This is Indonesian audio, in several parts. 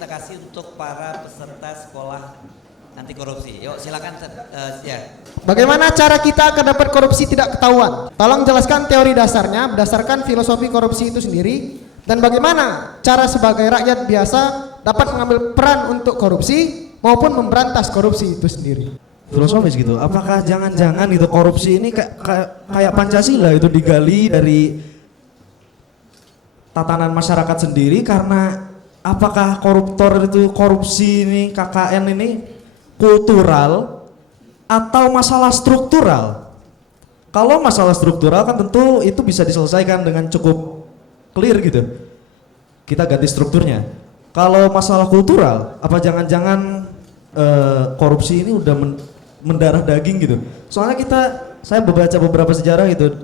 kita kasih untuk para peserta sekolah anti korupsi. Yuk silakan ya. Bagaimana cara kita akan dapat korupsi tidak ketahuan? Tolong jelaskan teori dasarnya berdasarkan filosofi korupsi itu sendiri, dan bagaimana cara sebagai rakyat biasa dapat mengambil peran untuk korupsi maupun memberantas korupsi itu sendiri. Filosofis gitu. Apakah jangan-jangan gitu korupsi ini kayak Pancasila itu digali dari tatanan masyarakat sendiri, karena apakah koruptor itu korupsi ini KKN ini kultural atau masalah struktural? Kalau masalah struktural kan tentu itu bisa diselesaikan dengan cukup clear gitu. Kita ganti strukturnya. Kalau masalah kultural, apa jangan-jangan korupsi ini udah mendarah daging gitu? Soalnya saya membaca beberapa sejarah gitu.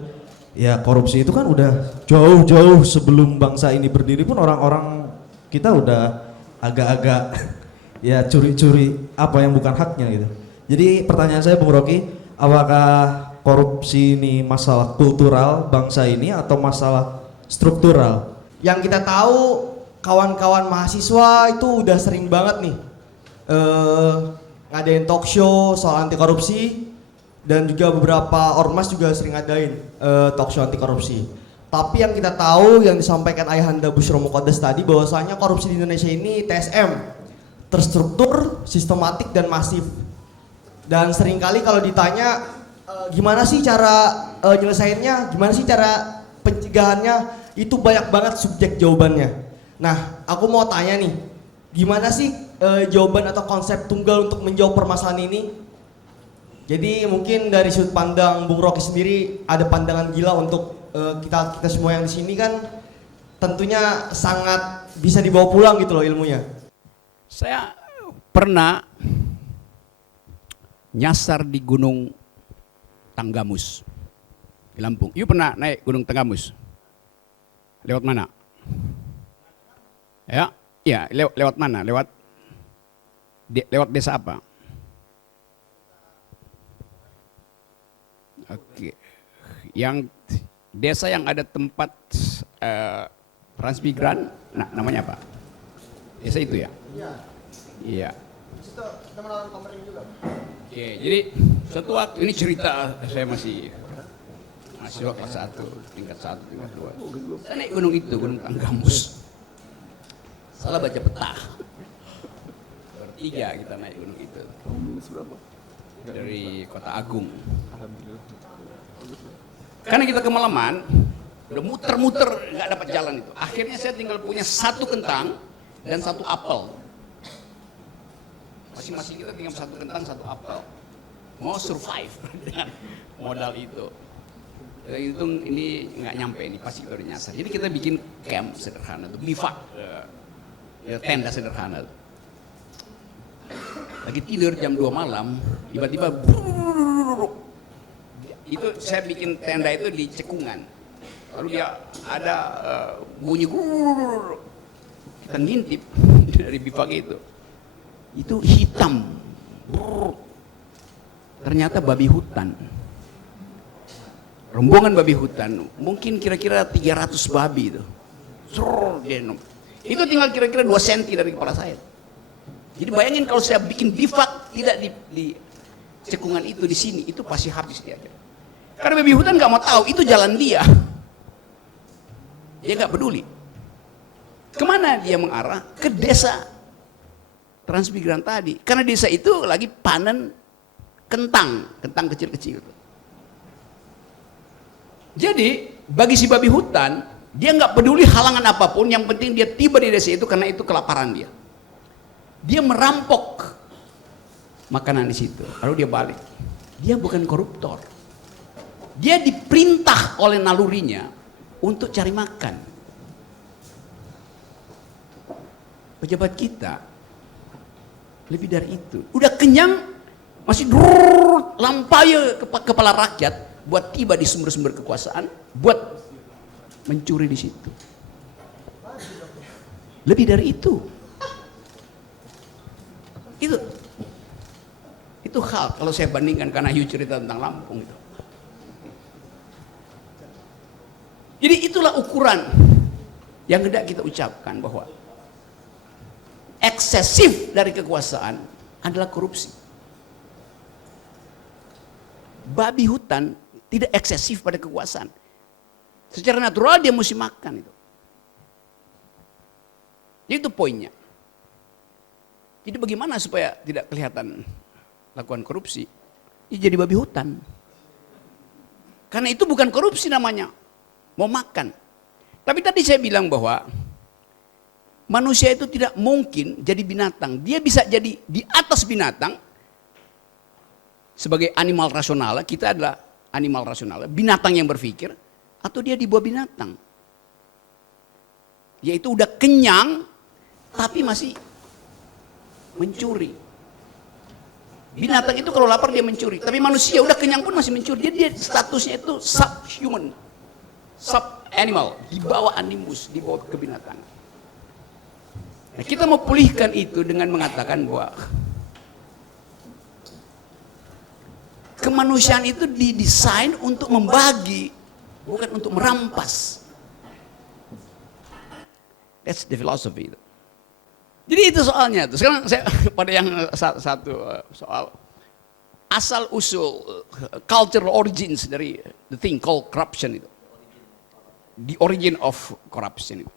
Ya korupsi itu kan udah jauh-jauh sebelum bangsa ini berdiri pun orang-orang kita udah agak-agak ya curi-curi apa yang bukan haknya gitu. Jadi pertanyaan saya Bung Rocky, apakah korupsi ini masalah kultural bangsa ini atau masalah struktural? Yang kita tahu kawan-kawan mahasiswa itu udah sering banget nih ngadain talk show soal anti korupsi, dan juga beberapa ormas juga sering ngadain talk show anti korupsi. Tapi yang kita tahu yang disampaikan Ayahanda Bushro Muqaddas tadi, bahwasanya korupsi di Indonesia ini TSM, terstruktur, sistematik dan masif. Dan seringkali kalau ditanya gimana sih cara nyelesainnya, gimana sih cara pencegahannya, itu banyak banget subjek jawabannya. Nah, aku mau tanya nih, gimana sih jawaban atau konsep tunggal untuk menjawab permasalahan ini? Jadi mungkin dari sudut pandang Bung Rocky sendiri ada pandangan gila untuk kita semua yang di sini kan tentunya sangat bisa dibawa pulang gitu loh ilmunya. Saya pernah nyasar di Gunung Tanggamus di Lampung. You pernah naik Gunung Tanggamus? Lewat mana? Ya, ya lewat mana? Lewat desa apa? Oke, yang desa yang ada tempat transmigran, nah, namanya apa? Desa itu ya? Iya. Iya. Oke, jadi suatu waktu ini cerita saya masih kelas 1, tingkat 1, tingkat 2. Saya naik gunung itu, Gunung Tanggamus. Salah baca peta. Bertiga kita naik gunung itu. Dari Kota Agung. Karena kita kemalaman, udah muter-muter nggak dapat jalan itu. Akhirnya saya tinggal punya 1 kentang dan 1 apel. Masing-masing kita tinggal 1 kentang, 1 apel. Mau survive dengan modal itu. Hitung ini nggak nyampe ini, pasti kita udah nyasar. Jadi kita bikin camp sederhana tuh, bivak, ya, tenda sederhana. Lagi tidur jam 2 malam, tiba-tiba itu saya bikin tenda itu di cekungan. Lalu dia ada bunyi kita ngintip dari bivak itu. Itu hitam. Ternyata babi hutan. Rombongan babi hutan, mungkin kira-kira 300 babi itu. Itu tinggal kira-kira 2 cm dari kepala saya. Jadi bayangin kalau saya bikin bivak tidak di cekungan itu di sini, itu pasti habis dia. Karena babi hutan nggak mau tahu itu jalan dia. Dia nggak peduli. Kemana dia mengarah? Ke desa transmigran tadi. Karena desa itu lagi panen kentang kecil-kecil. Jadi bagi si babi hutan, dia nggak peduli halangan apapun, yang penting dia tiba di desa itu karena itu kelaparan dia. Dia merampok makanan di situ, lalu dia balik. Dia bukan koruptor. Dia diperintah oleh nalurinya untuk cari makan. Pejabat kita lebih dari itu. Udah kenyang, masih lampaui kepala rakyat buat tiba di sumber-sumber kekuasaan, buat mencuri di situ. Lebih dari itu. Itu hal kalau saya bandingkan, karena you cerita tentang Lampung itu. Jadi itulah ukuran yang hendak kita ucapkan, bahwa eksesif dari kekuasaan adalah korupsi. Babi hutan tidak eksesif pada kekuasaan. Secara natural dia mesti makan itu. Itu poinnya. Jadi bagaimana supaya tidak kelihatan lakukan korupsi? Ya jadi babi hutan. Karena itu bukan korupsi namanya. Mau makan. Tapi tadi saya bilang bahwa manusia itu tidak mungkin jadi binatang. Dia bisa jadi di atas binatang. Sebagai animal rasional, kita adalah animal rasional. Binatang yang berpikir. Atau dia di bawah binatang. Yaitu udah kenyang. Tapi masih mencuri. Binatang itu kalau lapar dia mencuri. Tapi manusia udah kenyang pun masih mencuri. Dia statusnya itu subhuman. Sub-animal. Di bawah animus. Di bawah kebinatangan. Nah, kita mau pulihkan itu dengan mengatakan bahwa kemanusiaan itu didesain untuk membagi. Bukan untuk merampas. That's the philosophy. Jadi itu soalnya. Sekarang saya pada yang satu soal asal usul cultural origins dari the thing called corruption itu. The origin of corruption itu.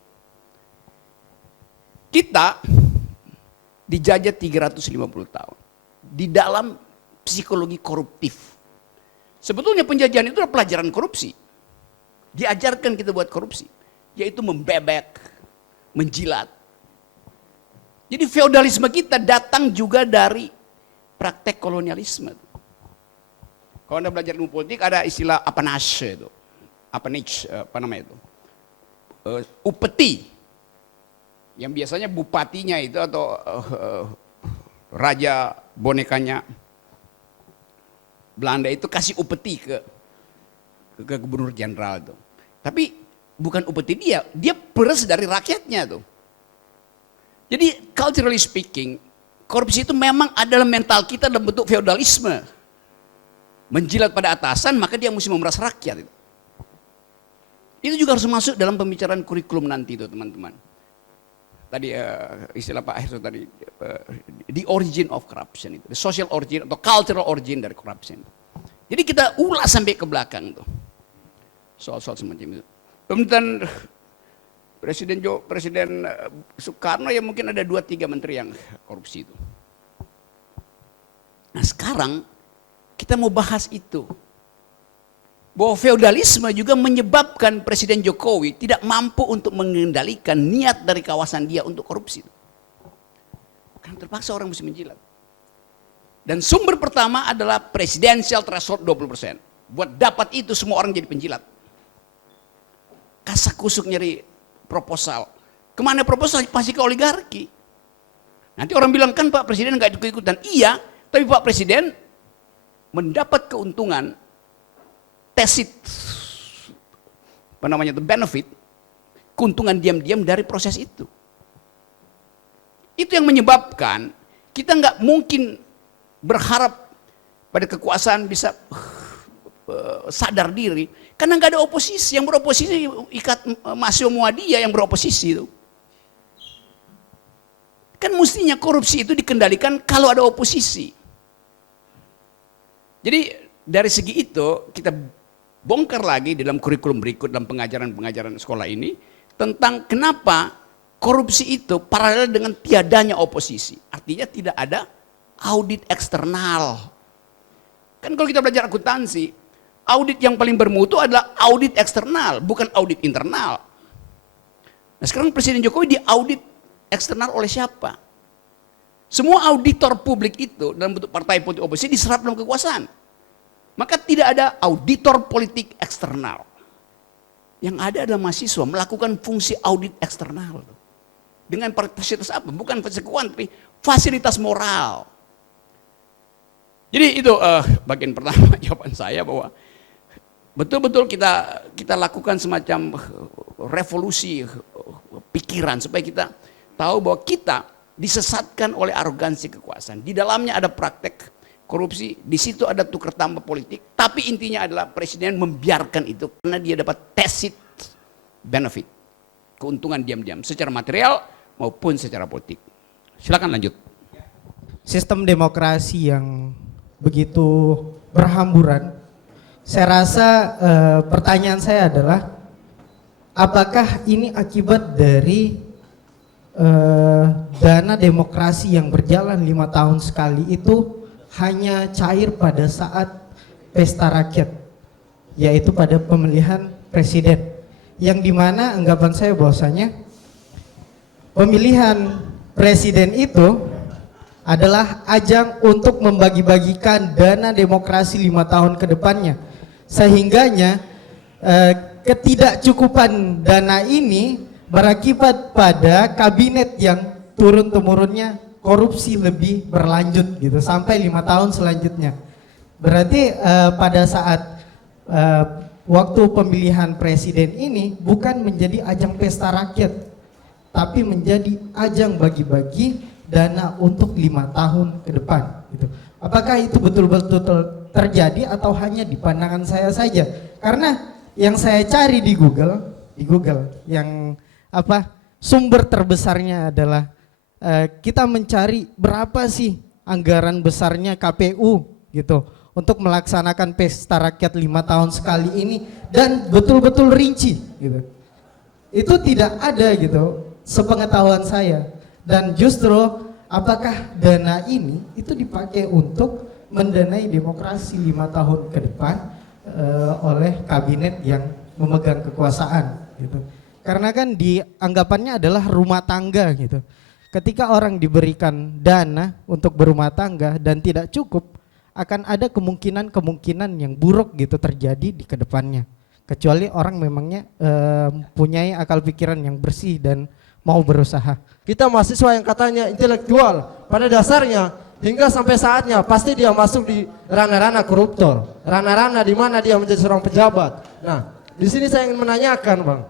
Kita dijajah 350 tahun di dalam psikologi koruptif. Sebetulnya penjajahan itu adalah pelajaran korupsi. Diajarkan kita buat korupsi, yaitu membebek, menjilat. Jadi feodalisme kita datang juga dari praktek kolonialisme. Kalau Anda belajar ilmu politik ada istilah apanage itu. Apanage, apa namanya itu? Upeti. Yang biasanya bupatinya itu atau raja bonekanya Belanda itu kasih upeti ke gubernur jenderal itu. Tapi bukan upeti dia peres dari rakyatnya tuh. Jadi culturally speaking, korupsi itu memang adalah mental kita dalam bentuk feodalisme. Menjilat pada atasan, maka dia mesti memeras rakyat. Itu juga harus masuk dalam pembicaraan kurikulum nanti itu teman-teman. Tadi istilah Pak Herso tadi, the origin of corruption itu. The social origin atau cultural origin dari corruption. Jadi kita ulas sampai ke belakang tuh. Soal-soal semacam itu. Pemerintahan Presiden Soekarno ya mungkin ada 2-3 menteri yang korupsi itu. Nah sekarang kita mau bahas itu. Bahwa feodalisme juga menyebabkan Presiden Jokowi tidak mampu untuk mengendalikan niat dari kawasan dia untuk korupsi. Karena terpaksa orang mesti menjilat. Dan sumber pertama adalah presidential threshold 20%. Buat dapat itu semua orang jadi penjilat. Kasak kusuk nyari proposal. Kemana proposal? Pasti ke oligarki. Nanti orang bilang kan Pak Presiden nggak ikut-ikutan. Iya, tapi Pak Presiden mendapat keuntungan tacit, apa namanya itu benefit, keuntungan diam-diam dari proses itu. Itu yang menyebabkan kita nggak mungkin berharap pada kekuasaan bisa sadar diri, karena nggak ada oposisi. Yang beroposisi ikat Masio Muadia yang beroposisi itu. Kan mestinya korupsi itu dikendalikan kalau ada oposisi. Jadi dari segi itu kita bongkar lagi dalam kurikulum berikut dalam pengajaran-pengajaran sekolah ini tentang kenapa korupsi itu paralel dengan tiadanya oposisi. Artinya tidak ada audit eksternal. Kan kalau kita belajar akuntansi, audit yang paling bermutu adalah audit eksternal, bukan audit internal. Nah sekarang Presiden Jokowi diaudit eksternal oleh siapa? Semua auditor publik itu dalam bentuk partai politik oposisi diserap dalam kekuasaan. Maka tidak ada auditor politik eksternal. Yang ada adalah mahasiswa melakukan fungsi audit eksternal. Dengan fasilitas apa? Bukan fasilitas keuangan, tapi fasilitas moral. Jadi itu bagian pertama jawaban saya bahwa betul-betul kita lakukan semacam revolusi pikiran supaya kita tahu bahwa kita disesatkan oleh arogansi kekuasaan. Di dalamnya ada praktek korupsi, di situ ada tukar tambah politik, tapi intinya adalah presiden membiarkan itu karena dia dapat tacit benefit, keuntungan diam-diam secara material maupun secara politik. Silakan lanjut. Sistem demokrasi yang begitu berhamburan, saya rasa pertanyaan saya adalah apakah ini akibat dari dana demokrasi yang berjalan 5 tahun sekali itu hanya cair pada saat pesta rakyat, yaitu pada pemilihan presiden, yang dimana anggapan saya bahwasanya pemilihan presiden itu adalah ajang untuk membagi-bagikan dana demokrasi 5 tahun ke depannya. Sehingganya ketidakcukupan dana ini berakibat pada kabinet yang turun-temurunnya korupsi lebih berlanjut gitu sampai 5 tahun selanjutnya. Berarti pada saat waktu pemilihan presiden ini bukan menjadi ajang pesta rakyat, tapi menjadi ajang bagi-bagi dana untuk 5 tahun ke depan gitu. Apakah itu betul-betul terjadi atau hanya di pandangan saya saja? Karena yang saya cari di Google yang sumber terbesarnya adalah kita mencari berapa sih anggaran besarnya KPU gitu untuk melaksanakan pesta rakyat 5 tahun sekali ini, dan betul-betul rinci gitu. Itu tidak ada gitu sepengetahuan saya. Dan justru apakah dana ini itu dipakai untuk mendanai demokrasi 5 tahun ke depan oleh kabinet yang memegang kekuasaan gitu. Karena kan dianggapannya adalah rumah tangga gitu. Ketika orang diberikan dana untuk berumah tangga dan tidak cukup, akan ada kemungkinan yang buruk gitu terjadi di kedepannya. Kecuali orang memangnya punya akal pikiran yang bersih dan mau berusaha. Kita mahasiswa yang katanya intelektual, pada dasarnya hingga sampai saatnya pasti dia masuk di ranah-ranah koruptor, ranah-ranah di mana dia menjadi seorang pejabat. Nah, di sini saya ingin menanyakan, Bang,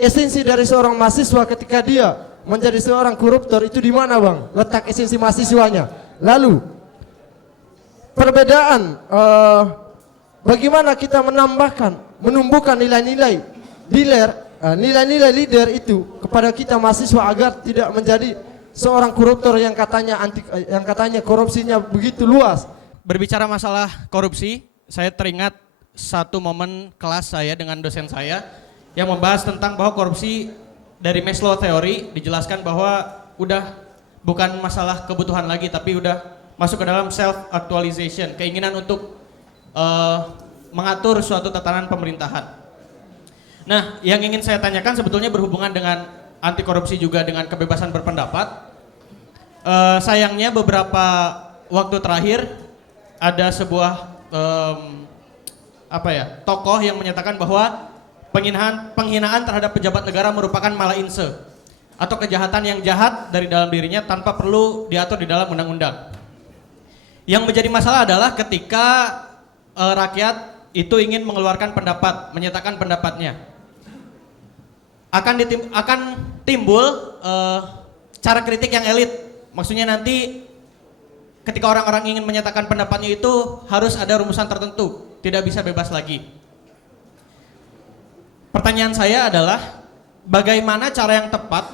esensi dari seorang mahasiswa ketika dia menjadi seorang koruptor itu di mana, Bang? Letak esensi mahasiswanya. Lalu perbedaan bagaimana kita menumbuhkan nilai-nilai leader itu kepada kita mahasiswa agar tidak menjadi seorang koruptor yang katanya korupsinya begitu luas. Berbicara masalah korupsi, saya teringat satu momen kelas saya dengan dosen saya yang membahas tentang bahwa korupsi dari Maslow teori dijelaskan bahwa udah bukan masalah kebutuhan lagi, tapi udah masuk ke dalam self actualization, keinginan untuk mengatur suatu tatanan pemerintahan. Nah, yang ingin saya tanyakan sebetulnya berhubungan dengan anti korupsi juga dengan kebebasan berpendapat. Sayangnya beberapa waktu terakhir ada sebuah tokoh yang menyatakan bahwa penghinaan terhadap pejabat negara merupakan malainse atau kejahatan yang jahat dari dalam dirinya tanpa perlu diatur di dalam undang-undang. Yang menjadi masalah adalah ketika rakyat itu ingin mengeluarkan pendapat, menyatakan pendapatnya. Akan timbul cara kritik yang elit. Maksudnya nanti ketika orang-orang ingin menyatakan pendapatnya itu harus ada rumusan tertentu, tidak bisa bebas lagi. Pertanyaan saya adalah bagaimana cara yang tepat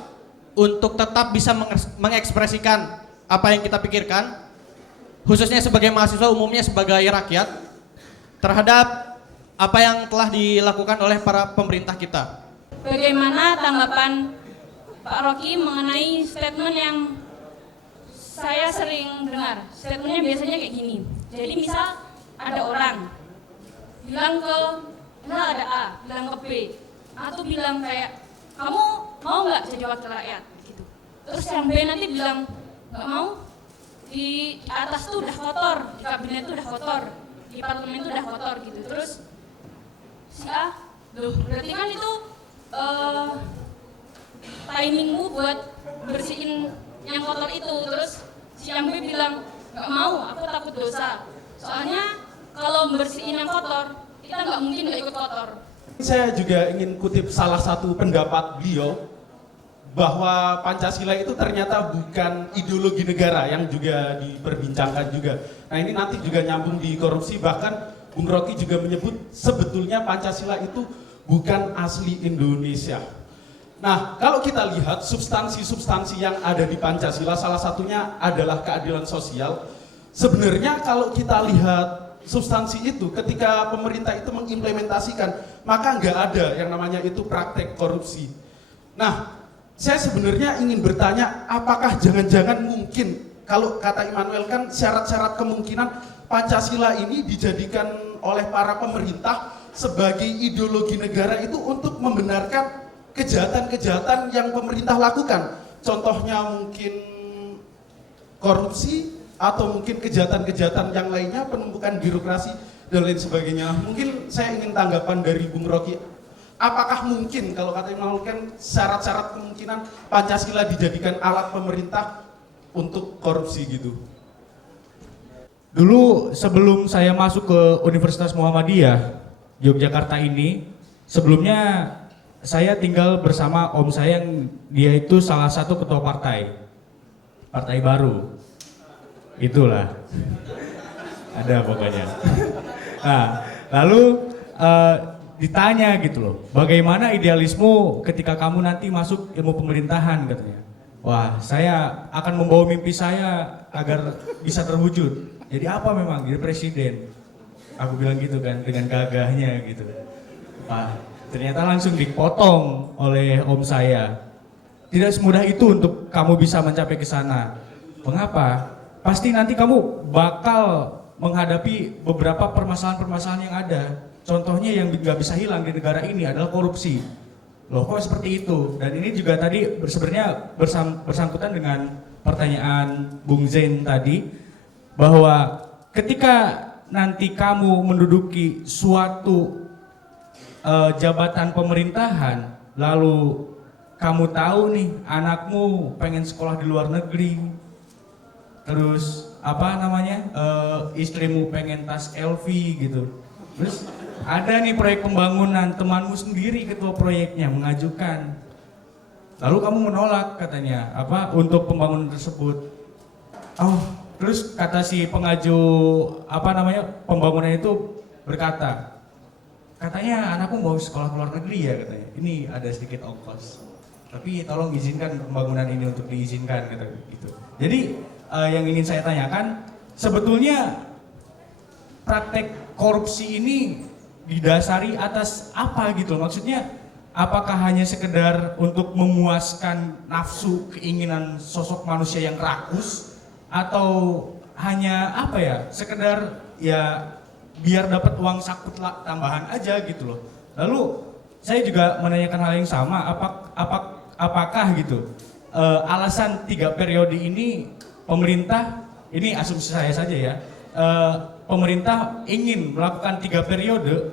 untuk tetap bisa mengekspresikan apa yang kita pikirkan, khususnya sebagai mahasiswa, umumnya sebagai rakyat, terhadap apa yang telah dilakukan oleh para pemerintah kita. Bagaimana tanggapan Pak Rocky mengenai statement yang saya sering dengar? Statementnya biasanya kayak gini. Jadi misal ada orang bilang ke, misal ada A, bilang ke B, atau bilang kayak, kamu mau nggak jadi wakil rakyat? Gitu. Terus yang B nanti bilang, nggak mau, di atas tuh udah kotor, di kabinet tuh udah kotor, di parlemen tuh udah kotor gitu. Terus si A, loh berarti kan itu timingmu buat bersihin yang kotor itu. Terus si yang B bilang, nggak mau, aku takut dosa. Soalnya kalau bersihin yang kotor, kita nggak mungkin nggak ikut kotor. Saya juga ingin kutip salah satu pendapat beliau bahwa Pancasila itu ternyata bukan ideologi negara yang juga diperbincangkan juga. Nah ini nanti juga nyambung di korupsi, bahkan Bung Rocky juga menyebut sebetulnya Pancasila itu bukan asli Indonesia. Nah, kalau kita lihat substansi-substansi yang ada di Pancasila, salah satunya adalah keadilan sosial. Sebenarnya kalau kita lihat substansi itu, ketika pemerintah itu mengimplementasikan, maka nggak ada yang namanya itu praktek korupsi. Nah, saya sebenarnya ingin bertanya, apakah jangan-jangan mungkin, kalau kata Immanuel kan syarat-syarat kemungkinan Pancasila ini dijadikan oleh para pemerintah sebagai ideologi negara itu untuk membenarkan kejahatan-kejahatan yang pemerintah lakukan. Contohnya mungkin korupsi, atau mungkin kejahatan-kejahatan yang lainnya, penumpukan birokrasi, dan lain sebagainya. Mungkin saya ingin tanggapan dari Bung Rocky. Apakah mungkin, kalau kata Immanuel kan syarat-syarat kemungkinan Pancasila dijadikan alat pemerintah untuk korupsi gitu? Dulu sebelum saya masuk ke Universitas Muhammadiyah Yogyakarta ini, sebelumnya saya tinggal bersama om saya yang dia itu salah satu ketua partai baru. Itulah. Ada pokoknya. Nah, lalu ditanya gitu loh, bagaimana idealismu ketika kamu nanti masuk ilmu pemerintahan katanya. Wah, saya akan membawa mimpi saya agar bisa terwujud. Jadi apa memang? Jadi presiden. Aku bilang gitu kan dengan gagahnya gitu. Wah, ternyata langsung dipotong oleh om saya. Tidak semudah itu untuk kamu bisa mencapai ke sana. Mengapa? Pasti nanti kamu bakal menghadapi beberapa permasalahan-permasalahan yang ada. Contohnya yang nggak bisa hilang di negara ini adalah korupsi. Loh, kok seperti itu? Dan ini juga tadi sebenarnya bersangkutan dengan pertanyaan Bung Zain tadi, bahwa ketika nanti kamu menduduki suatu jabatan pemerintahan, lalu kamu tahu nih anakmu pengen sekolah di luar negeri, terus istrimu pengen tas LV gitu, terus ada nih proyek pembangunan, temanmu sendiri ketua proyeknya mengajukan, lalu kamu menolak katanya untuk pembangunan tersebut. Terus kata si pengaju pembangunan itu berkata, katanya anakku mau sekolah ke luar negeri ya katanya, ini ada sedikit ongkos, tapi tolong izinkan pembangunan ini untuk diizinkan gitu. Jadi yang ingin saya tanyakan, sebetulnya praktek korupsi ini didasari atas apa gitu? Maksudnya apakah hanya sekedar untuk memuaskan nafsu keinginan sosok manusia yang rakus, atau hanya sekedar ya biar dapat uang saku tambahan aja gitu loh? Lalu saya juga menanyakan hal yang sama, apakah gitu alasan 3 periode ini pemerintah, ini asumsi saya saja ya, pemerintah ingin melakukan 3 periode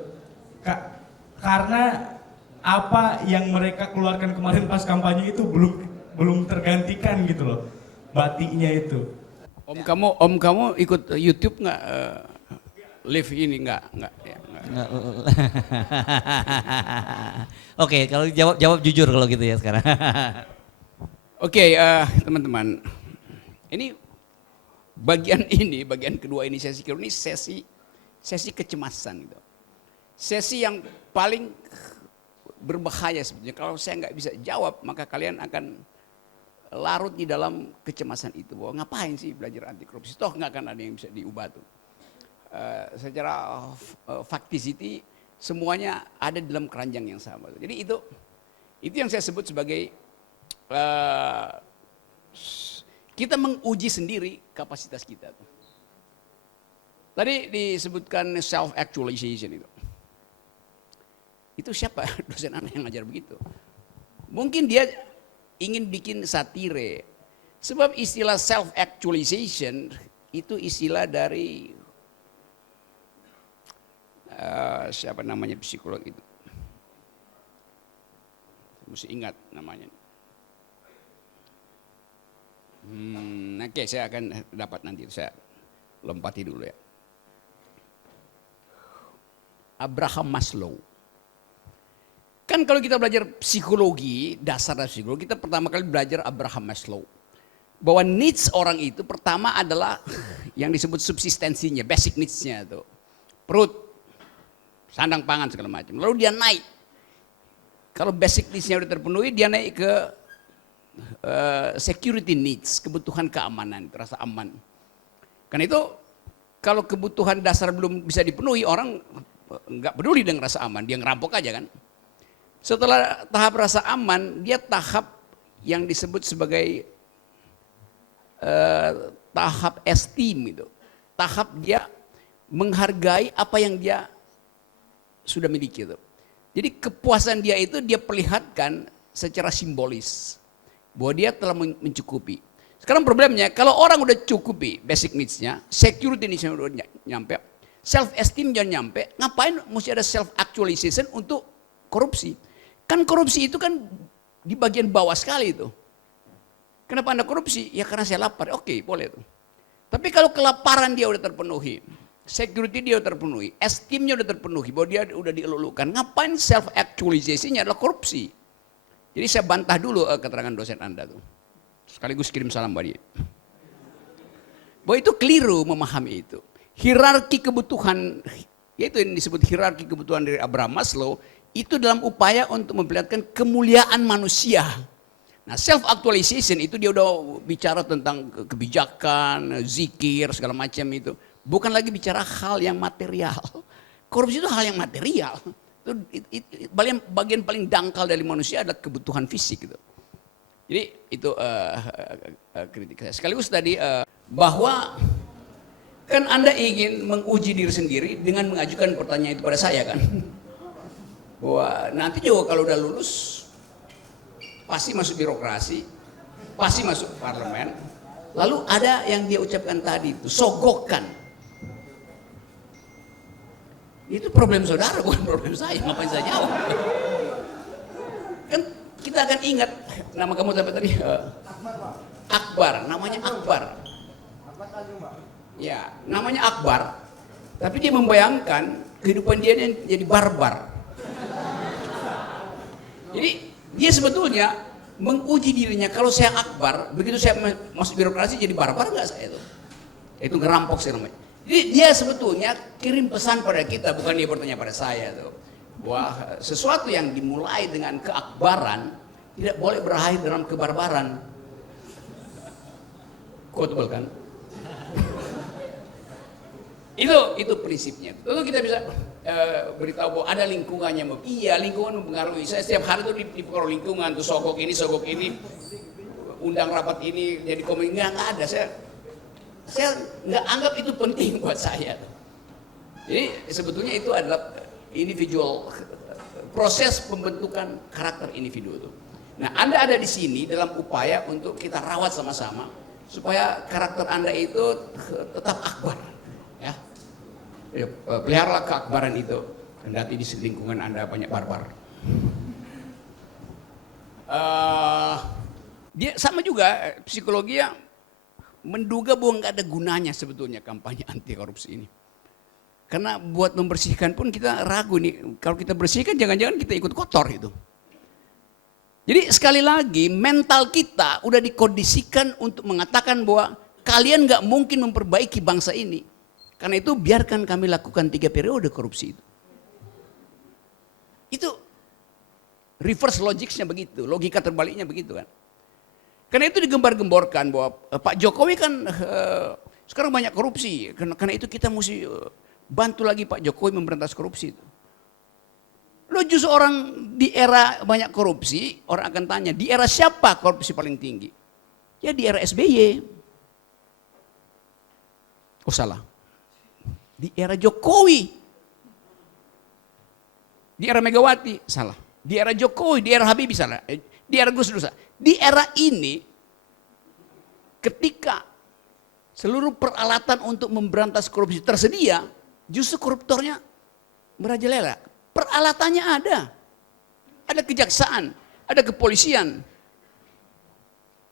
karena apa yang mereka keluarkan kemarin pas kampanye itu belum tergantikan gitu loh, batiknya itu. Om kamu ikut YouTube nggak live ini nggak? Oke, kalau jawab jujur kalau gitu ya sekarang. Oke, teman-teman, ini bagian kedua ini sesi kecemasan gitu. Sesi yang paling berbahaya sebetulnya. Kalau saya nggak bisa jawab, maka kalian akan larut di dalam kecemasan itu. Bahwa ngapain sih belajar anti korupsi? Toh nggak akan ada yang bisa diubah tuh. Secara facticity semuanya ada dalam keranjang yang sama. Jadi itu yang saya sebut sebagai kita menguji sendiri kapasitas kita. Tadi disebutkan self actualization itu. Itu siapa dosen anak yang ngajar begitu? Mungkin dia ingin bikin satire. Sebab istilah self actualization itu istilah dari siapa namanya psikolog itu. Mesti ingat namanya. Oke, saya akan dapat nanti, saya lompati dulu ya. Abraham Maslow. Kan kalau kita belajar psikologi, dasar psikologi, kita pertama kali belajar Abraham Maslow. Bahwa needs orang itu pertama adalah yang disebut subsistensinya, basic needs-nya itu. Perut, sandang pangan segala macam. Lalu dia naik Kalau basic needs-nya udah terpenuhi, dia naik ke security needs, kebutuhan keamanan, rasa aman. Karena itu kalau kebutuhan dasar belum bisa dipenuhi, orang nggak peduli dengan rasa aman, dia ngerampok aja kan. Setelah tahap rasa aman, dia tahap yang disebut sebagai tahap esteem itu. Tahap dia menghargai apa yang dia sudah miliki itu. Jadi kepuasan dia itu dia perlihatkan secara simbolis bahwa dia telah mencukupi. Sekarang problemnya kalau orang udah cukupi basic needs-nya, security needs-nya udah nyampe, self esteem jangan nyampe, ngapain mesti ada self actualization untuk korupsi? Kan korupsi itu kan di bagian bawah sekali itu. Kenapa Anda korupsi? Ya karena saya lapar. Oke, boleh tuh. Tapi kalau kelaparan dia udah terpenuhi, security dia udah terpenuhi, esteemnya udah terpenuhi, bahwa dia udah dielulukan, ngapain self actualization-nya adalah korupsi. Jadi saya bantah dulu keterangan dosen Anda tuh. Sekaligus kirim salam buat dia. Bahwa itu keliru memahami itu. Hierarki kebutuhan, yaitu yang disebut hierarki kebutuhan dari Abraham Maslow, itu dalam upaya untuk memperlihatkan kemuliaan manusia. Nah, self actualization itu dia udah bicara tentang kebijakan, zikir, segala macam itu. Bukan lagi bicara hal yang material. Korupsi itu hal yang material. Itu bagian paling dangkal dari manusia adalah kebutuhan fisik gitu. Jadi itu kritik saya. Sekaligus tadi bahwa kan Anda ingin menguji diri sendiri dengan mengajukan pertanyaan itu pada saya kan. Bahwa nanti juga kalau udah lulus pasti masuk birokrasi, pasti masuk parlemen. Lalu ada yang dia ucapkan tadi itu, sogokan. Itu problem saudara, bukan problem saya. Ngapain saya jawab? Kan kita akan ingat, nama kamu sampai tadi? Akbar, namanya Akbar. Ya, namanya Akbar. Tapi dia membayangkan kehidupan dia jadi barbar. Jadi dia sebetulnya menguji dirinya, kalau saya Akbar, begitu saya masuk birokrasi jadi barbar nggak saya itu? Itu ngerampok sih namanya. Jadi dia sebetulnya kirim pesan pada kita, bukan dia bertanya pada saya tuh. Bahwa sesuatu yang dimulai dengan keakbaran tidak boleh berakhir dalam kebarbaran. Quotable kan? Itu prinsipnya. Tentu kita bisa beritahu bahwa ada lingkungannya. Iya, lingkungan mempengaruhi. Saya setiap hari tuh dipengaruhi lingkungan, tuh sogok ini, undang rapat ini, jadi komik nggak ada. Saya nggak anggap itu penting buat saya. Jadi sebetulnya itu adalah individual proses pembentukan karakter individu itu. Nah, Anda ada di sini dalam upaya untuk kita rawat sama-sama supaya karakter Anda itu tetap akbar. Ya, peliharalah keakbaran itu. Kendati di lingkungan Anda banyak barbar. Dia sama juga psikologi yang menduga bahwa nggak ada gunanya sebetulnya kampanye anti korupsi ini. Karena buat membersihkan pun kita ragu nih. Kalau kita bersihkan jangan-jangan kita ikut kotor itu. Jadi sekali lagi mental kita udah dikondisikan untuk mengatakan bahwa kalian nggak mungkin memperbaiki bangsa ini. Karena itu biarkan kami lakukan 3 periode korupsi itu. Itu reverse logic-nya begitu, logika terbaliknya begitu kan. Karena itu digembar-gemborkan bahwa Pak Jokowi kan sekarang banyak korupsi. Karena itu kita mesti bantu lagi Pak Jokowi memberantas korupsi itu. Lo justru orang di era banyak korupsi, orang akan tanya, di era siapa korupsi paling tinggi? Ya di era SBY. Oh salah. Di era Jokowi. Di era Megawati, salah. Di era Jokowi, di era Habibie, salah. Di era Gus Dur, salah. Di era ini, ketika seluruh peralatan untuk memberantas korupsi tersedia, justru koruptornya merajalela. Peralatannya ada. Ada kejaksaan, ada kepolisian,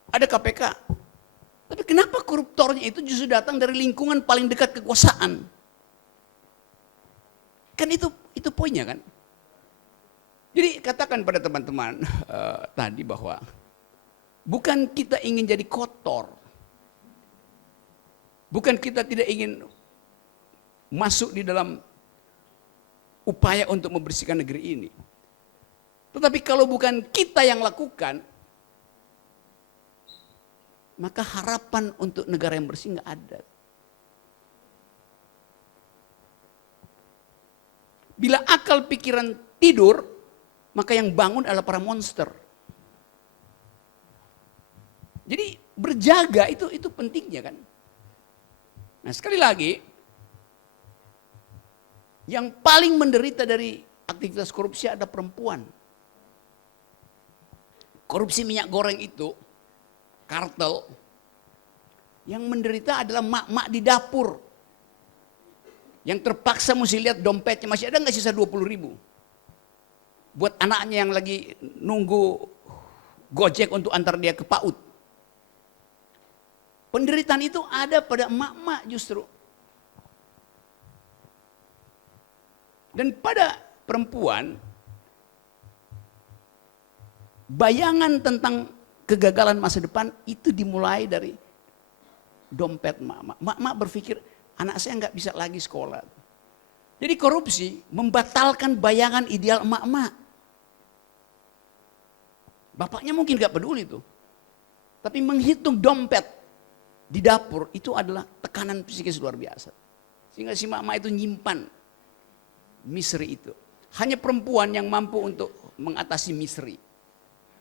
ada KPK. Tapi kenapa koruptornya itu justru datang dari lingkungan paling dekat kekuasaan? Kan itu poinnya kan. Jadi katakan pada teman-teman tadi bahwa bukan kita ingin jadi kotor. Bukan kita tidak ingin masuk di dalam upaya untuk membersihkan negeri ini. Tetapi kalau bukan kita yang lakukan, maka harapan untuk negara yang bersih nggak ada. Bila akal pikiran tidur, maka yang bangun adalah para monster. Jadi berjaga itu pentingnya kan. Nah sekali lagi, yang paling menderita dari aktivitas korupsi ada perempuan. Korupsi minyak goreng itu, kartel, yang menderita adalah mak-mak di dapur. Yang terpaksa mesti lihat dompetnya, masih ada nggak sisa 20.000? Buat anaknya yang lagi nunggu Gojek untuk antar dia ke PAUD. Penderitaan itu ada pada emak-emak justru. Dan pada perempuan, bayangan tentang kegagalan masa depan itu dimulai dari dompet emak-emak. Emak-emak berpikir, anak saya nggak bisa lagi sekolah. Jadi korupsi membatalkan bayangan ideal emak-emak. Bapaknya mungkin nggak peduli tuh. Tapi menghitung dompet di dapur itu adalah tekanan psikis luar biasa. Sehingga si emak-emak itu nyimpan misteri itu. Hanya perempuan yang mampu untuk mengatasi misteri.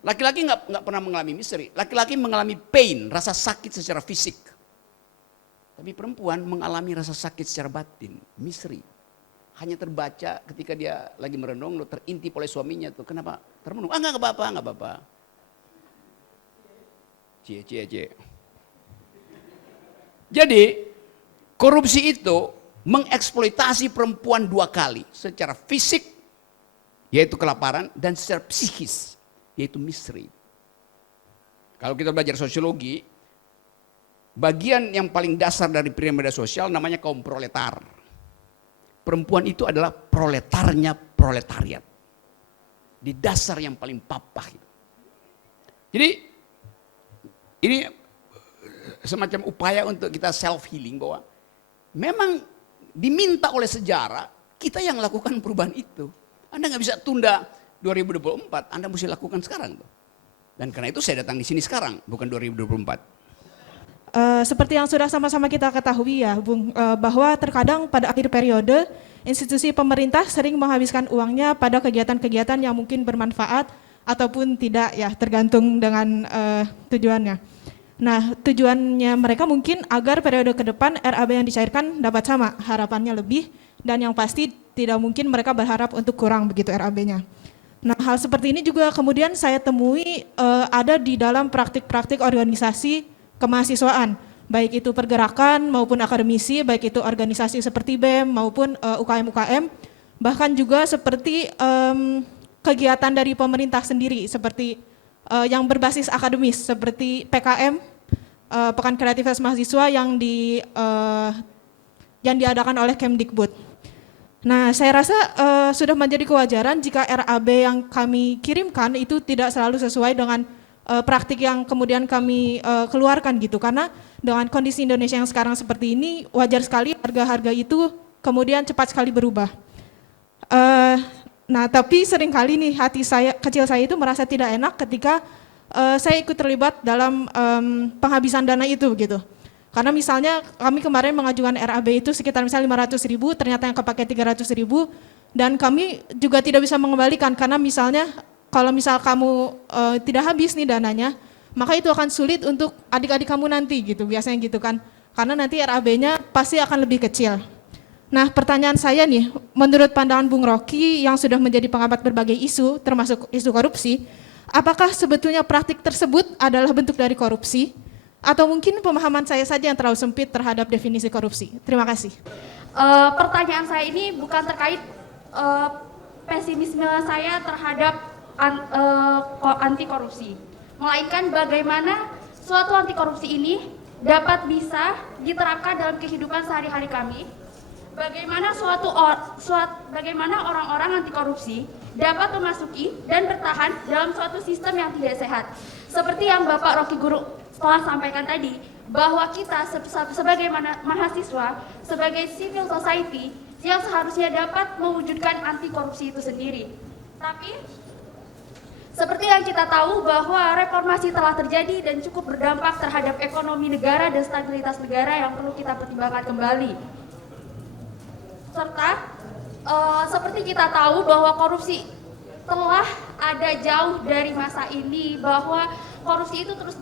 Laki-laki nggak pernah mengalami misteri. Laki-laki mengalami pain, rasa sakit secara fisik. Tapi perempuan mengalami rasa sakit secara batin, misteri. Hanya terbaca ketika dia lagi merenung, terintip oleh suaminya tuh. Kenapa? Termenung. Enggak apa-apa, enggak apa-apa. Cie. Jadi, korupsi itu mengeksploitasi perempuan 2 kali. Secara fisik, yaitu kelaparan, dan secara psikis, yaitu misteri. Kalau kita belajar sosiologi, bagian yang paling dasar dari piramida sosial namanya kaum proletar. Perempuan itu adalah proletarnya proletariat. Di dasar yang paling papah. Jadi ini semacam upaya untuk kita self healing bahwa memang diminta oleh sejarah kita yang lakukan perubahan itu. Anda nggak bisa tunda 2024, Anda mesti lakukan sekarang. Dan karena itu saya datang di sini sekarang, bukan 2024. Seperti yang sudah sama-sama kita ketahui ya, Bung, bahwa terkadang pada akhir periode institusi pemerintah sering menghabiskan uangnya pada kegiatan-kegiatan yang mungkin bermanfaat ataupun tidak ya, tergantung dengan tujuannya. Nah, tujuannya mereka mungkin agar periode ke depan RAB yang dicairkan dapat sama, harapannya lebih, dan yang pasti tidak mungkin mereka berharap untuk kurang begitu RAB-nya. Nah, hal seperti ini juga kemudian saya temui ada di dalam praktik-praktik organisasi kemahasiswaan, baik itu pergerakan maupun akademisi, baik itu organisasi seperti BEM maupun UKM-UKM, bahkan juga seperti kegiatan dari pemerintah sendiri, seperti yang berbasis akademis, seperti PKM, Pekan Kreativitas Mahasiswa yang diadakan oleh Kemdikbud. Nah, saya rasa sudah menjadi kewajaran jika RAB yang kami kirimkan itu tidak selalu sesuai dengan praktik yang kemudian kami keluarkan gitu, karena dengan kondisi Indonesia yang sekarang seperti ini wajar sekali harga-harga itu kemudian cepat sekali berubah. Nah, tapi seringkali nih hati saya kecil saya itu merasa tidak enak ketika saya ikut terlibat dalam penghabisan dana itu gitu. Karena misalnya kami kemarin mengajukan RAB itu sekitar misalnya 500.000, ternyata yang kepake 300.000, dan kami juga tidak bisa mengembalikan karena misalnya kalau misal kamu tidak habis nih dananya, maka itu akan sulit untuk adik-adik kamu nanti gitu, biasanya gitu kan. Karena nanti RAB-nya pasti akan lebih kecil. Nah, pertanyaan saya nih, menurut pandangan Bung Rocky yang sudah menjadi pengamat berbagai isu, termasuk isu korupsi, apakah sebetulnya praktik tersebut adalah bentuk dari korupsi? Atau mungkin pemahaman saya saja yang terlalu sempit terhadap definisi korupsi? Terima kasih. Pertanyaan saya ini bukan terkait pesimisme saya terhadap anti korupsi, melainkan bagaimana suatu anti korupsi ini dapat bisa diterapkan dalam kehidupan sehari-hari kami. Bagaimana orang-orang anti korupsi dapat memasuki dan bertahan dalam suatu sistem yang tidak sehat. Seperti yang Bapak Rocky Guru telah sampaikan tadi, bahwa kita sebagai mahasiswa, sebagai civil society yang seharusnya dapat mewujudkan anti korupsi itu sendiri. Tapi Seperti yang kita tahu bahwa reformasi telah terjadi dan cukup berdampak terhadap ekonomi negara dan stabilitas negara yang perlu kita pertimbangkan kembali. Serta seperti kita tahu bahwa korupsi telah ada jauh dari masa ini, bahwa korupsi itu terus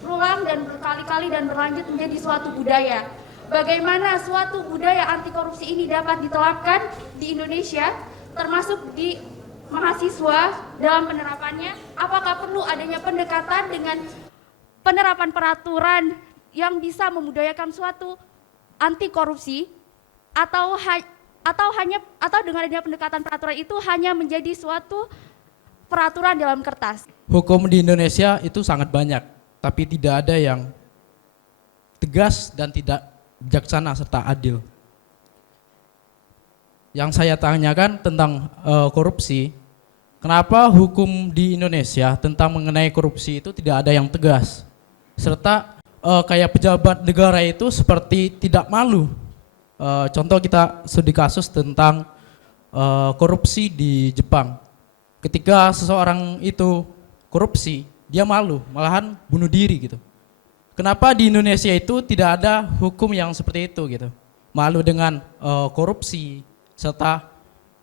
berulang dan berkali-kali dan berlanjut menjadi suatu budaya. Bagaimana suatu budaya anti korupsi ini dapat diterapkan di Indonesia, termasuk di mahasiswa dalam penerapannya? Apakah perlu adanya pendekatan dengan penerapan peraturan yang bisa membudayakan suatu anti korupsi, atau dengan adanya pendekatan peraturan itu hanya menjadi suatu peraturan dalam kertas? Hukum di Indonesia itu sangat banyak, tapi tidak ada yang tegas dan tidak bijaksana serta adil. Yang saya tanyakan tentang korupsi, kenapa hukum di Indonesia tentang mengenai korupsi itu tidak ada yang tegas, serta kayak pejabat negara itu seperti tidak malu. Contoh kita studi kasus tentang korupsi di Jepang. Ketika seseorang itu korupsi, dia malu, malahan bunuh diri gitu. Kenapa di Indonesia itu tidak ada hukum yang seperti itu gitu? Malu dengan korupsi, serta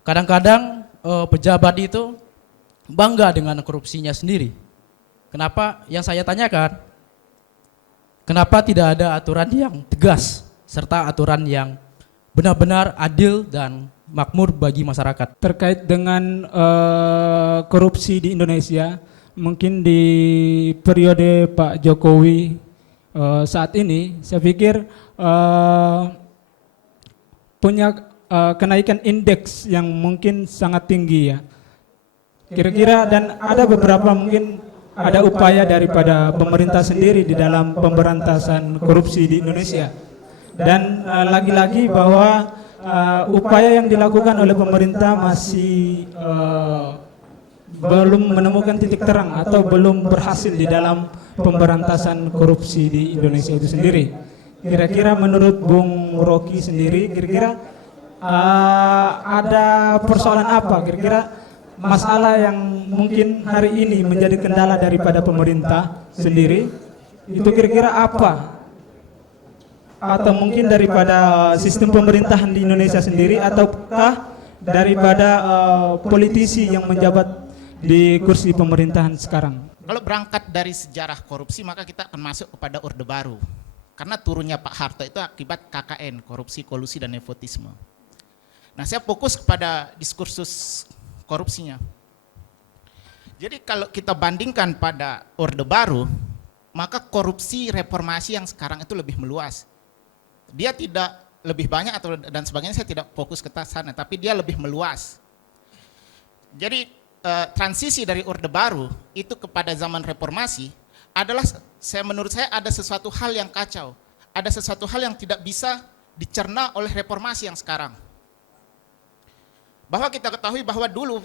kadang-kadang pejabat itu bangga dengan korupsinya sendiri. Kenapa? Yang saya tanyakan, kenapa tidak ada aturan yang tegas serta aturan yang benar-benar adil dan makmur bagi masyarakat? Terkait dengan korupsi di Indonesia, mungkin di periode Pak Jokowi saat ini, saya pikir punya kenaikan indeks yang mungkin sangat tinggi ya. Kira-kira, dan ada beberapa mungkin ada upaya daripada pemerintah sendiri di dalam pemberantasan korupsi di Indonesia. Dan lagi-lagi bahwa upaya yang dilakukan oleh pemerintah masih belum menemukan titik terang atau belum berhasil di dalam pemberantasan korupsi di Indonesia itu sendiri. Kira-kira menurut Bung Rocky sendiri, kira-kira ada persoalan apa? Kira-kira masalah yang mungkin hari ini menjadi kendala daripada pemerintah sendiri, itu kira-kira apa? Atau mungkin daripada sistem pemerintahan di Indonesia sendiri, ataukah daripada politisi yang menjabat di kursi pemerintahan sekarang? Kalau berangkat dari sejarah korupsi, maka kita akan masuk kepada Orde Baru. Karena turunnya Pak Harto itu akibat KKN, korupsi, kolusi, dan nepotisme. Nah, saya fokus kepada diskursus korupsinya. Jadi kalau kita bandingkan pada Orde Baru, maka korupsi reformasi yang sekarang itu lebih meluas. Dia tidak lebih banyak atau dan sebagainya, saya tidak fokus ke sana, tapi dia lebih meluas. Jadi transisi dari Orde Baru itu kepada zaman reformasi adalah, menurut saya ada sesuatu hal yang kacau, ada sesuatu hal yang tidak bisa dicerna oleh reformasi yang sekarang. Bahwa kita ketahui bahwa dulu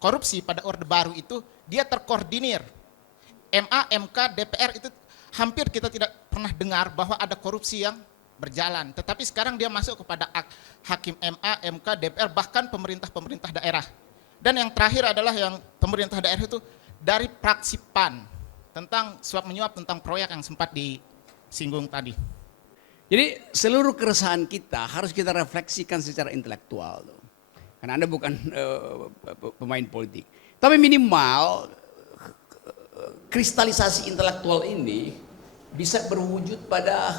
korupsi pada Orde Baru itu dia terkoordinir. MA, MK, DPR itu hampir kita tidak pernah dengar bahwa ada korupsi yang berjalan. Tetapi sekarang dia masuk kepada hakim MA, MK, DPR, bahkan pemerintah-pemerintah daerah. Dan yang terakhir adalah yang pemerintah daerah itu dari praksi PAN tentang suap menyuap, tentang proyek yang sempat disinggung tadi. Jadi seluruh keresahan kita harus kita refleksikan secara intelektual. Karena Anda bukan pemain politik. Tapi minimal kristalisasi intelektual ini bisa berwujud pada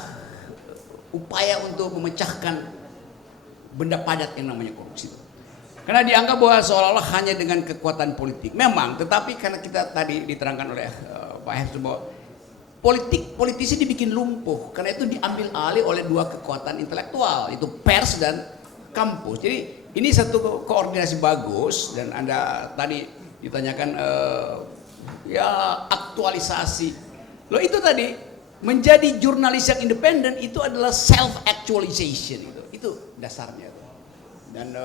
upaya untuk memecahkan benda padat yang namanya korupsi. Karena dianggap bahwa seolah-olah hanya dengan kekuatan politik. Memang, tetapi karena kita tadi diterangkan oleh Pak Hefsu bahwa politisi dibikin lumpuh, karena itu diambil alih oleh dua kekuatan intelektual, itu pers dan kampus. Jadi ini satu koordinasi bagus, dan Anda tadi ditanyakan ya aktualisasi. Loh itu tadi menjadi jurnalis yang independen itu adalah self actualization, itu dasarnya. Dan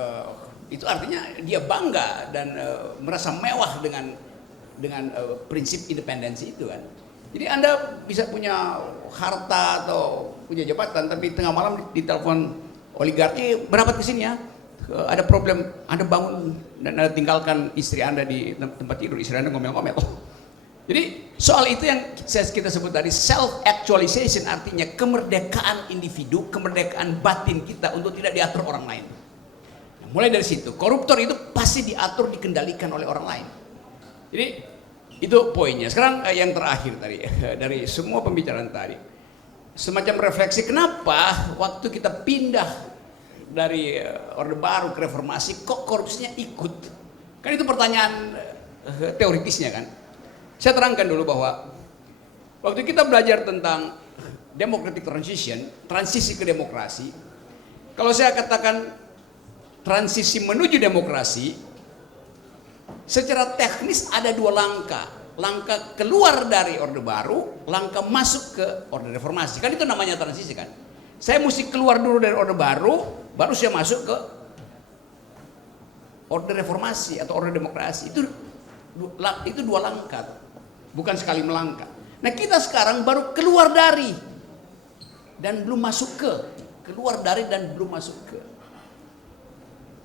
itu artinya dia bangga dan merasa mewah dengan prinsip independensi itu kan. Jadi Anda bisa punya harta atau punya jabatan, tapi tengah malam ditelepon oligarki, berapat ke sini ya, ada problem, Anda bangun dan Anda tinggalkan istri Anda di tempat tidur, istri Anda ngomel-ngomel. Jadi soal itu yang kita sebut tadi self actualization, artinya kemerdekaan individu, kemerdekaan batin kita untuk tidak diatur orang lain. Nah, mulai dari situ, koruptor itu pasti diatur, dikendalikan oleh orang lain. Jadi itu poinnya. Sekarang yang terakhir tadi dari semua pembicaraan tadi, semacam refleksi kenapa waktu kita pindah dari Orde Baru ke Reformasi kok korupsinya ikut? Kan itu pertanyaan teoritisnya kan. Saya terangkan dulu bahwa waktu kita belajar tentang democratic transition, transisi ke demokrasi, kalau saya katakan transisi menuju demokrasi, secara teknis ada dua langkah. Langkah keluar dari Orde Baru, langkah masuk ke Orde Reformasi. Kan itu namanya transisi kan. Saya mesti keluar dulu dari Orde Baru, baru saya masuk ke Orde Reformasi atau Orde Demokrasi. Itu dua langkah, bukan sekali melangkah. Nah kita sekarang baru keluar dari dan belum masuk ke, keluar dari dan belum masuk ke.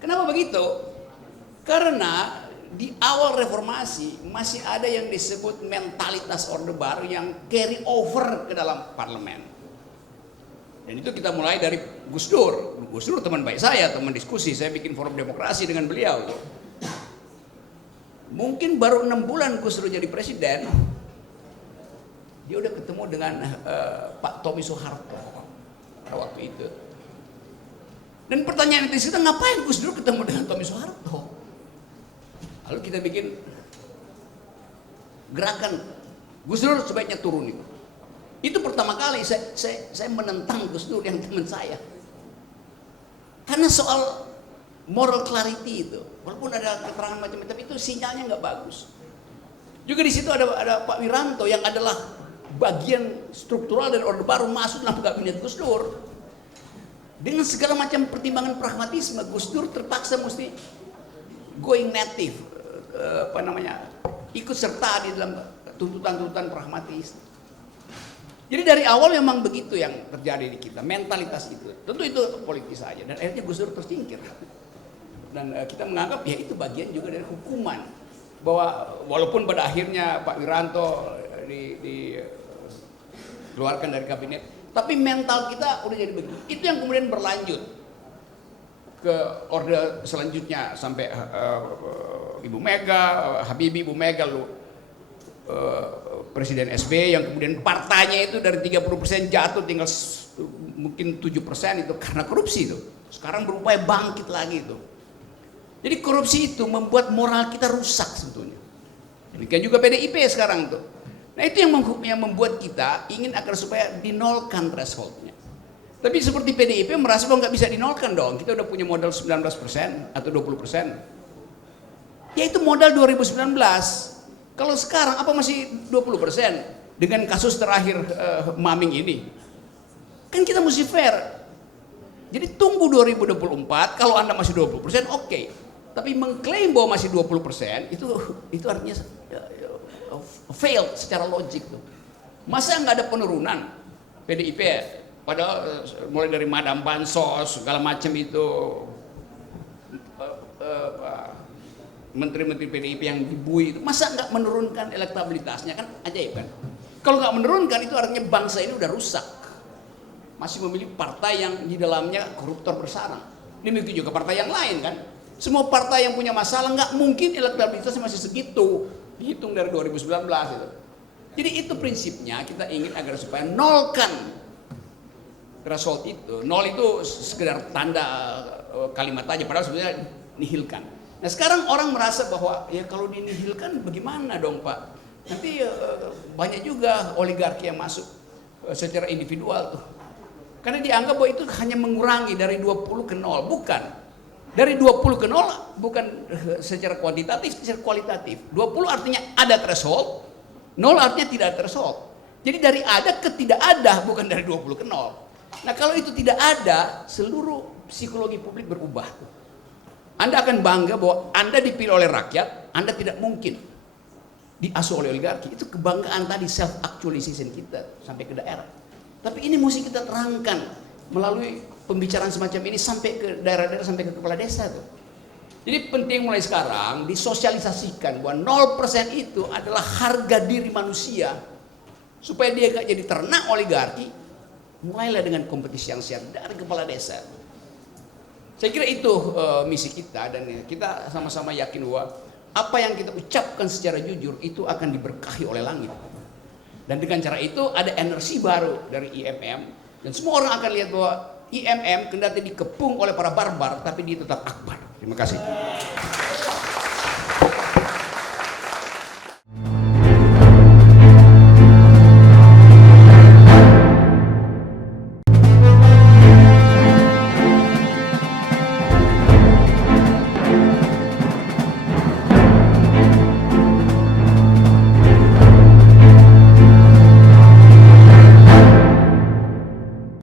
Kenapa begitu? Karena di awal reformasi masih ada yang disebut mentalitas Orde Baru yang carry over ke dalam parlemen. Dan itu kita mulai dari Gus Dur. Gus Dur teman baik saya, teman diskusi. Saya bikin forum demokrasi dengan beliau. Mungkin baru 6 bulan Gus Dur jadi presiden, dia udah ketemu dengan Pak Tommy Soeharto pada waktu itu. Dan pertanyaan itu kita ngapain Gus Dur ketemu dengan Tommy Soeharto? Lalu kita bikin gerakan Gus Dur sebaiknya turun itu. Itu pertama kali saya menentang Gus Dur yang teman saya. Karena soal moral clarity itu, walaupun ada keterangan macam-macam itu sinyalnya nggak bagus. Juga di situ ada Pak Wiranto yang adalah bagian struktural dari Orde Baru masuk dalam kabinet Gus Dur. Dengan segala macam pertimbangan pragmatisme, Gus Dur terpaksa mesti going native, ikut serta di dalam tuntutan-tuntutan pragmatis. Jadi dari awal memang begitu yang terjadi di kita, mentalitas itu. Tentu itu politis saja dan akhirnya Gus Dur tersingkir. Dan kita menganggap ya itu bagian juga dari hukuman. Bahwa walaupun pada akhirnya Pak Wiranto dikeluarkan dari kabinet, tapi mental kita udah jadi begitu. Itu yang kemudian berlanjut ke orde selanjutnya sampai Ibu Mega, Habibie, Ibu Mega Presiden SBY yang kemudian partainya itu dari 30% jatuh tinggal mungkin 7% itu karena korupsi itu. Sekarang berupaya bangkit lagi itu. Jadi korupsi itu membuat moral kita rusak sebetulnya. Demikian juga PDIP sekarang tuh. Nah itu yang membuat kita ingin agar supaya dinolkan thresholdnya. Tapi seperti PDIP merasa bahwa nggak bisa dinolkan dong. Kita udah punya modal 19% atau 20%. Ya itu modal 2019. Kalau sekarang apa masih 20% dengan kasus terakhir Maming ini? Kan kita mesti fair. Jadi tunggu 2024 kalau Anda masih 20% oke. Tapi mengklaim bahwa masih 20% itu artinya fail secara logik tuh. Masa nggak ada penurunan PDIP? Padahal mulai dari Madam Bansos segala macam itu menteri-menteri PDIP yang dibui itu masa nggak menurunkan elektabilitasnya, kan ajaib kan? Kalau nggak menurunkan itu artinya bangsa ini udah rusak, masih memilih partai yang di dalamnya koruptor bersarang. Demikian juga partai yang lain kan, semua partai yang punya masalah nggak mungkin elektabilitasnya masih segitu, dihitung dari 2019 itu. Jadi itu prinsipnya kita ingin agar supaya nolkan threshold itu. Nol itu sekedar tanda kalimat aja, padahal sebenarnya nihilkan. Nah sekarang orang merasa bahwa ya kalau dinihilkan bagaimana dong Pak? Nanti banyak juga oligarki yang masuk secara individual tuh. Karena dianggap bahwa itu hanya mengurangi dari 20 ke 0. Bukan. Dari 20 ke 0 bukan secara kuantitatif, secara kualitatif. 20 artinya ada threshold, 0 artinya tidak ada threshold. Jadi dari ada ke tidak ada, bukan dari 20 ke 0. Nah kalau itu tidak ada, seluruh psikologi publik berubah. Anda akan bangga bahwa Anda dipilih oleh rakyat, Anda tidak mungkin diasuh oleh oligarki. Itu kebanggaan tadi, self actualization kita sampai ke daerah. Tapi ini mesti kita terangkan melalui pembicaraan semacam ini sampai ke daerah-daerah, sampai ke kepala desa tuh. Jadi penting mulai sekarang disosialisasikan bahwa 0% itu adalah harga diri manusia supaya dia gak jadi ternak oligarki. Mulailah dengan kompetisi yang sehat dari kepala desa. Saya kira itu misi kita, dan kita sama-sama yakin bahwa apa yang kita ucapkan secara jujur itu akan diberkahi oleh langit. Dan dengan cara itu ada energi baru dari IMM, dan semua orang akan lihat bahwa IMM kendati dikepung oleh para barbar tapi dia tetap akbar. Terima kasih.